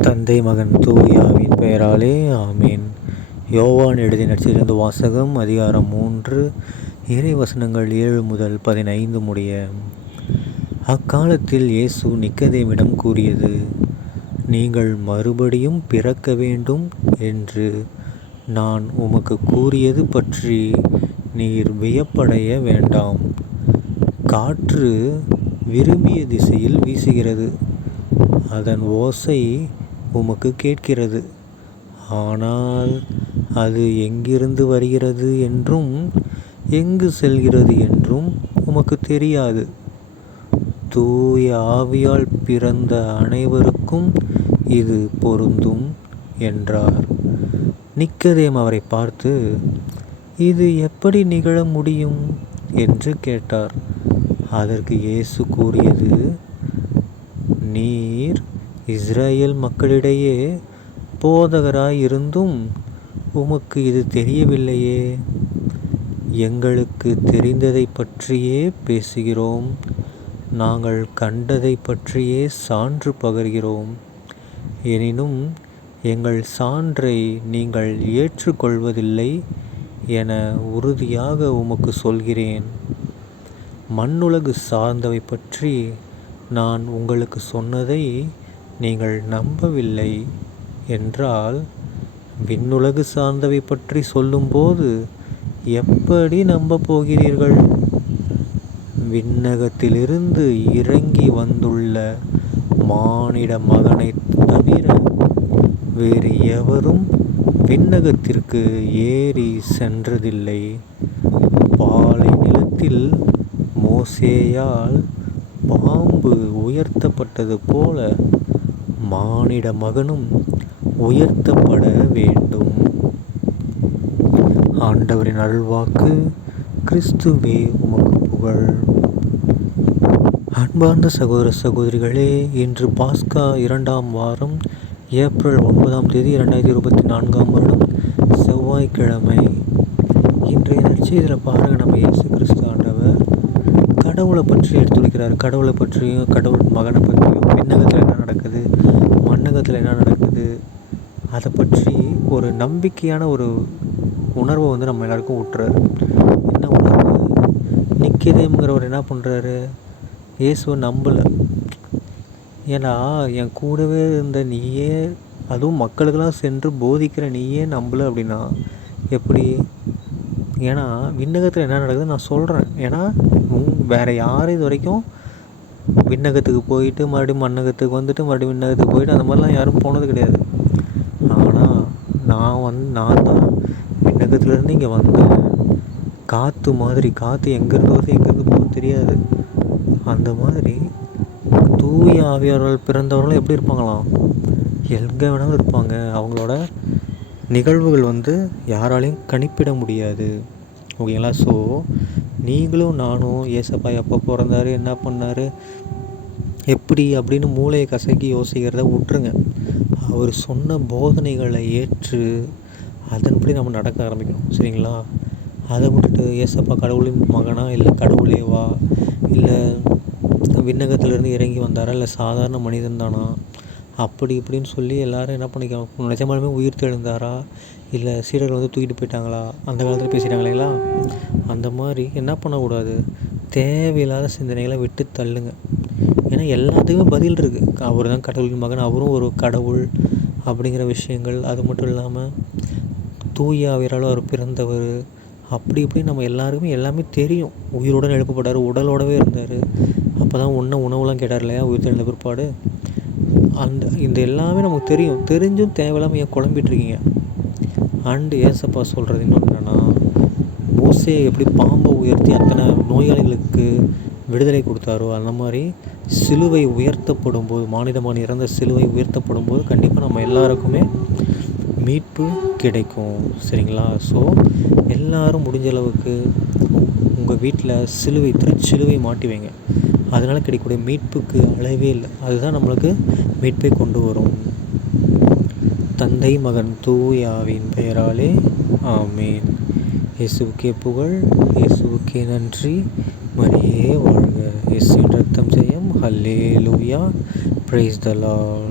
தந்தை மகன் தூயாவின் பெயராலே ஆமீன். யோவான் எழுதி நடிச்சிருந்த வாசகம் அதிகாரம் மூன்று இறை வசனங்கள் ஏழு முதல் பதினைந்து முடிய. அக்காலத்தில் இயேசு நிக்கதேமிடம் கூறியது நீங்கள் மறுபடியும் பிறக்க வேண்டும் என்று. நான் உமக்கு கூறியது பற்றி நீர் வியப்படைய வேண்டாம். காற்று விரும்பிய திசையில் வீசுகிறது. அதன் ஓசை உமக்கு கேட்கிறது. ஆனால் அது எங்கிருந்து வருகிறது என்றும் எங்கு செல்கிறது என்றும் உமக்கு தெரியாது. தூய ஆவியால் பிறந்த அனைவருக்கும் இது பொருந்தும் என்றார். நிக்கதேம் அவரை பார்த்து இது எப்படி நிகழ முடியும்? என்று கேட்டார். அதற்கு இயேசு கூறியது நீர் இஸ்ரேல் மக்களிடையே போதகராய் இருந்தும் உமக்கு இது தெரியவில்லையே. எங்களுக்கு தெரிந்ததை பற்றியே பேசுகிறோம். நாங்கள் கண்டதை பற்றியே சான்று பகர்கிறோம். எனினும் எங்கள் சான்றை நீங்கள் ஏற்றுக்கொள்வதில்லை என உறுதியாக உமக்கு சொல்கிறேன். மண்ணுலகு சார்ந்தவை பற்றி நான் உங்களுக்கு சொன்னதை நீங்கள் நம்பவில்லை என்றால் விண்ணுலகு சார்ந்தவை பற்றி சொல்லும்போது எப்படி நம்ப போகிறீர்கள்? விண்ணகத்திலிருந்து இறங்கி வந்துள்ள மானிட மகனை தவிர வேறு எவரும் விண்ணகத்திற்கு ஏறி சென்றதில்லை. பாலை நிலத்தில் மோசேயால் பாம்பு உயர்த்தப்பட்டது போல மானிட மகனும் உயர்த்தப்பட வேண்டும். ஆண்டவரின் அருள்வாக்கு கிறிஸ்துவே உமக்கு புகழ். அன்பார்ந்த சகோதர சகோதரிகளே இன்று பாஸ்கா இரண்டாம் வாரம் ஏப்ரல் ஒன்பதாம் தேதி இரண்டாயிரத்தி இருபத்தி நான்காம் வருடம் செவ்வாய்க்கிழமை. இன்றைய நற்செய்தியில் பாருங்கள் நம்ம இயேசு கிறிஸ்து கடவுளை பற்றி எடுத்துரைக்கிறார். கடவுளை பற்றியும் கடவுள் மகனை பற்றியும் விண்ணகத்தில் என்ன நடக்குது? மண்ணகத்தில் என்ன நடக்குது? அதை பற்றி ஒரு நம்பிக்கையான ஒரு உணர்வை வந்து நம்ம எல்லாருக்கும் ஊட்டுறாரு. என்ன உணர்வு? நிற்கிறேங்கிறவர் என்ன பண்ணுறாரு இயேசுவை நம்பலை. ஏன்னா என் கூடவே இருந்த நீயே அதுவும் மக்களுக்கெல்லாம் சென்று போதிக்கிற நீயே நம்பலை அப்படின்னா எப்படி? ஏன்னா விண்ணகத்தில் என்ன நடக்குதுன்னு நான் சொல்கிறேன் ஏன்னா வேறு யாரும் இது வரைக்கும் விண்ணகத்துக்கு போயிட்டு மறுபடியும் மண்ணகத்துக்கு வந்துட்டு மறுபடியும் விண்ணகத்துக்கு போயிட்டு அந்த மாதிரிலாம் யாரும் போனது கிடையாது. ஆனால் நான் வந் நான் தான் விண்ணகத்துலேருந்து இங்கே வந்தேன். காற்று மாதிரி காற்று எங்கேருந்து வருது எங்கேருந்து போகும் தெரியாது. அந்த மாதிரி தூய ஆவியார்கள் பிறந்தவர்களும் எப்படி இருப்பாங்களாம்? எங்கே வேணாலும் இருப்பாங்க. அவங்களோட நிகழ்வுகள் வந்து யாராலையும் கணிப்பிட முடியாது. ஓகேங்களா? ஸோ நீங்களும் நானும் ஏசப்பா எப்போ பிறந்தார் என்ன பண்ணார் எப்படி அப்படின்னு மூளையை கசக்கி யோசிக்கிறத விட்டுருங்க. அவர் சொன்ன போதனைகளை ஏற்று அதன்படி நம்ம நடக்க ஆரம்பிக்கணும். சரிங்களா? அதை விட்டுட்டு ஏசப்பா கடவுளின் மகனா இல்லை கடவுளேவா இல்லை விண்ணகத்திலேருந்து இறங்கி வந்தாரா? இல்லை சாதாரண மனிதன் தானா? அப்படி இப்படின்னு சொல்லி எல்லாரும் என்ன பண்ணிக்கலாம் நிஜமாலுமே உயிர் தெழுந்தாரா? இல்லை சீடர்கள் வந்து தூக்கிட்டு போயிட்டாங்களா? அந்த காலத்தில் பேசிட்டாங்க இல்லைங்களா? அந்த மாதிரி என்ன பண்ணக்கூடாது? தேவையில்லாத சிந்தனைகளை விட்டு தள்ளுங்க. ஏன்னா எல்லாத்துக்குமே பதில் இருக்குது அவர் தான் கடவுளின் மகன் அவரும் ஒரு கடவுள் அப்படிங்கிற விஷயங்கள். அது மட்டும் இல்லாமல் தூய ஆவியரால் அவர் பிறந்தவர். அப்படி இப்படி நம்ம எல்லாருக்குமே எல்லாமே தெரியும். உயிருடன் எழுப்பப்பட்டார் உடலோடவே இருந்தார். அப்போ தான் ஒன்றும் உணவுலாம் கேட்டார் இல்லையா? உயிர் தெரிந்த பிற்பாடு. அந்த இந்த எல்லாமே நமக்கு தெரியும். தெரிஞ்சும் தேவையில்லாமல் ஏன் குழம்பிட்டுருக்கீங்க? அண்டு ஏசப்பா சொல்கிறது இன்னொன்று என்னென்னா மோசையை எப்படி பாம்பை உயர்த்தி அத்தனை நோயாளிகளுக்கு விடுதலை கொடுத்தாரோ அந்த மாதிரி சிலுவை உயர்த்தப்படும் போது மானிடமான இறந்த சிலுவை உயர்த்தப்படும் போது கண்டிப்பாக நம்ம எல்லாருக்குமே மீட்பு கிடைக்கும். சரிங்களா? ஸோ எல்லோரும் முடிஞ்ச அளவுக்கு உங்கள் வீட்டில் சிலுவை திருச்சிலுவை மாட்டி வைங்க. அதனால் கிடைக்கக்கூடிய மீட்புக்கு அளவே இல்லை. அதுதான் நம்மளுக்கு மீட்பை கொண்டு வரும். தந்தை மகன் தூயாவின் பெயராலே ஆமேன். இயேசுக்கே புகழ் இயேசுக்கே நன்றி. மரியே வாழ்க. இயேசு ரத்தம் செய்யும் ஹல்லே லூயா பிரைஸ் த லார்ட்